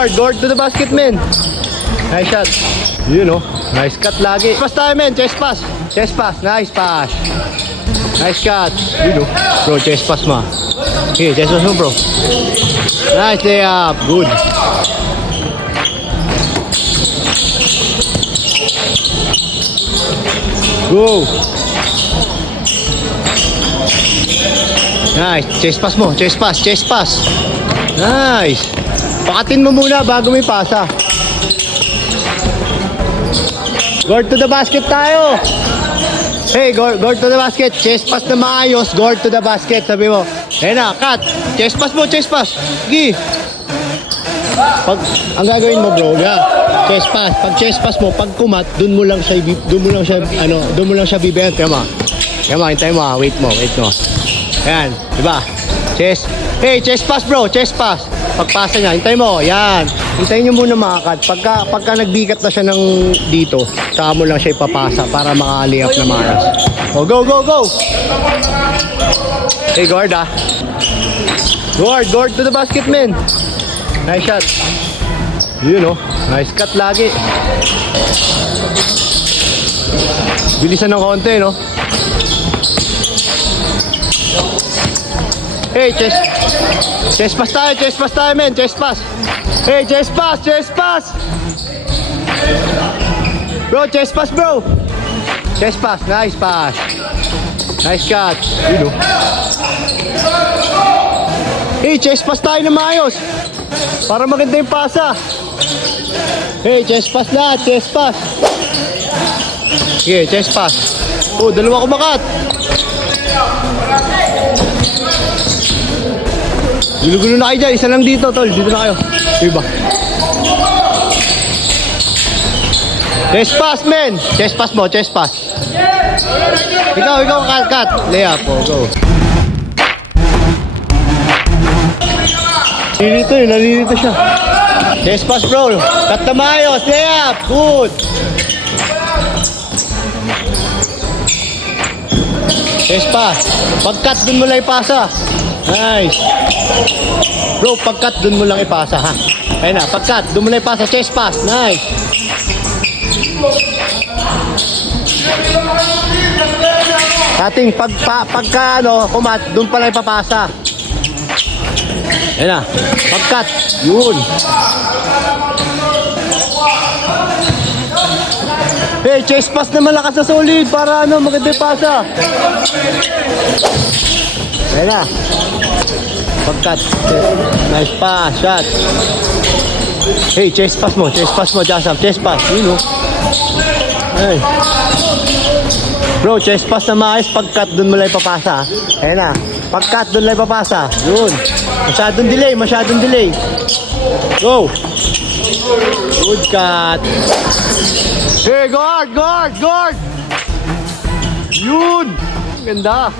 Guard to the basket, man. Nice shot. You know, nice cut lagi. Pass tayo, man. Chest pass. Chest pass. Nice pass. Nice cut. You know. Bro, chest pass ma. Okay, chest pass mo, bro. Nice layup. Good. Go. Nice. Chest pass mo. Chest pass. Chest pass. Nice. Pakatin mo muna bago may pasa. Guard to the basket tayo. Hey, guard to the basket. Chest pass na maayos. Guard to the basket. Sabi mo. Ayan na, cut. Chest pass mo, chest pass. Sige. Pag, ang gagawin mo, bro, chest pass. Pag chest pass mo, pag kumat, dun mo lang siya bibigyan. Tama. Hintay mo, wait mo. Ayan, diba? Chest. Hey, chest pass, bro. Chest pass. Pagpasa niya, hintay mo. Yan. Hintayin nyo muna makakat. Pagka nagbigat na siya ng dito, saka mo lang siya ipapasa para maka-layup na maras. Oh, go. Hey, guard ah. Guard to the basket, man. Nice shot. You know, nice cut lagi. Bilisan ng konti, no? Hey, chest pass tayo, man. Chest pass. Hey, chest pass. Bro, chest pass, bro. Chest pass, nice pass. Nice cut. You know. Hey, chest pass tayo na maayos. Para maganda yung pasa. Hey, chest pass lahat, chest pass. Okay, chest pass. Oh, dalawa kumakat. Gulo-gulo na kayo dyan. Isa lang dito, tol. Dito na kayo. Diba? Chest pass, man. Chest pass mo, chest pass. Ikaw, cut. Layup, go. Nalilito siya. Chest pass, bro. Cut na maayos. Layup, good. Chest pass. Pag-cut, dun mo lang ipasa. Nice. Bro, pag-cut, dun mo lang ipasa, ha? Ayun na, pag-cut, dun mo lang ipasa. Chest pass. Nice. Ating pagka kumat, dun pala ipapasa. Ayun na, pag-cut. Yun. Hey, chest pass na malakas na solid para maganda yung pasa. Ayun na. Pag-cut. Nice pass, shot. Hey, chest pass mo, Jasam. Chest pass, yun o. Hey. Bro, chest pass na maayos. Pag-cut, dun mo lang ipapasa. Ayun na. Pag-cut, dun lang ipapasa. Yun. Masyadong delay. Go. Good cut. Hey, guard. Yun. Ganda.